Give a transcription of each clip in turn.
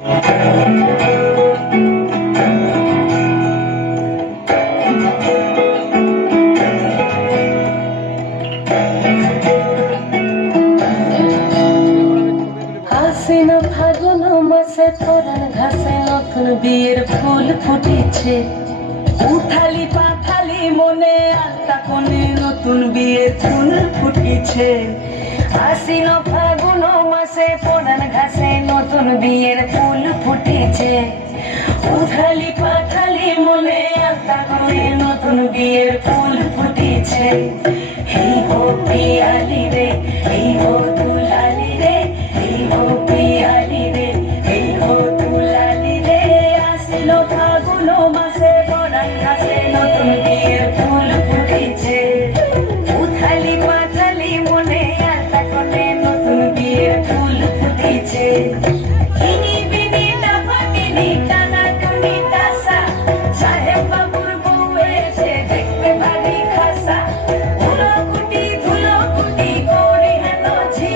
হাসিনা ফাগুন মাসে পরান ঘাসে নতুন বিয়ের ফুল ফুটেছে। উঠালি পাথালি মনে আলতা কোণে নতুন বিয়ের ফুল ফুটেছে। হাসিনা ফাগুন মাসে পরান ঘাসে নতুন বিয়ের ফুল ফুটেছে। উঠালি পাথালি মনে আলতা কোণে নতুন বিয়ের ফুল ফুটেছে। এই হো পিয়ালি রে, এই হো দুলালি রে, এই হো পিয়ালি রে, এই হো দুলালি রে। আসিল ফাগুন মাসে পরান ঘাসে নতুন বিয়ের ফুল ফুটেছে। উথালি পাথালি মনে আলতা কোণে নতুন বিয়ের ফুল ফুটেছে। ইনি বিনি টাপাটিনি টানা টুনি টাসা, সাহেব বাবুর বউ এসে দেখতে ভারী খাসা। ধুলো কুটি করি হেন ঝি,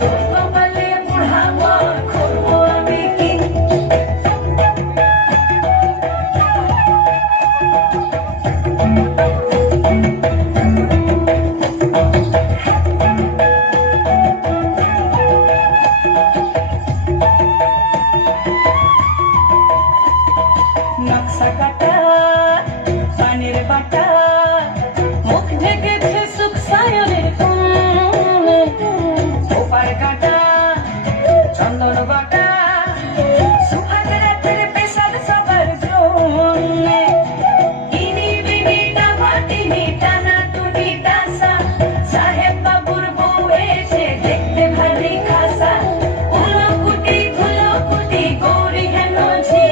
তোর কপালে বুড়া বর করবো আমি কি। নকশা কাটা পানির বাটা, মুখ ঢেকেছে সুখ সায়নের কোণে। ওপার কাটা চন্দন বাটা, সুহাগ রাতের পেশাদ সবার জন্যে। ইনি বিনি টাপাটিনি টানা টুনি টাসা, সাহেব বাবুর বউ এসে দেখতে ভারী খাসা। ধুলো কুটি গৌরী হেন ঝি,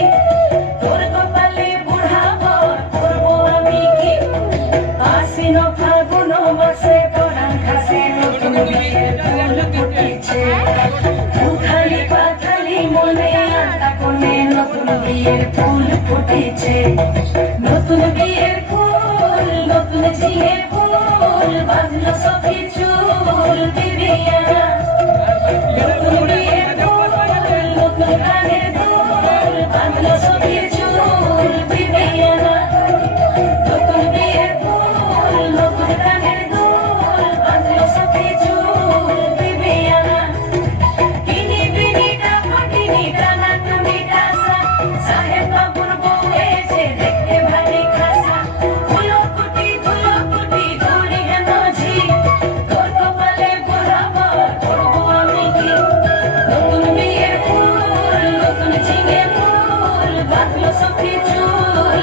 তোর কপালে বুড়া বর করবো আমি কি। আশ্বিন ফাগুন মাসে পরান ঘাসে নতুন বিয়ের ফুল ফুটেছে। উথালি পাথালি মনে আলতা কোণে নতুন বিয়ের ফুল ফুটেছে। নতুন বিয়ের ফুল নতুন ঝিঙে ফুল, বাঁধলো সখী চুল বিবিয়ানা। নতুন বিয়ের ফুল নতুন কানের দুল, বাঁধলো সখী চুল বিবিয়ানা। নতুন বিয়ের ফুল নতুন কানের দুল, বাঁধলো সখী চুল বিবিয়ানা। ইনি বিনি টাপাটিনি টানা টুনি টাসা, সাহেব বাবুর বউ এসে দেখতে ভারী খাসা। ধুলো কুটি গৌরী হেন ঝি, তোর কপালে বুড়া বর করবো আমি কি। নতুন বিয়ের ফুল নতুন ঝিঙে ফুল, বাঁধলো সখী চুল।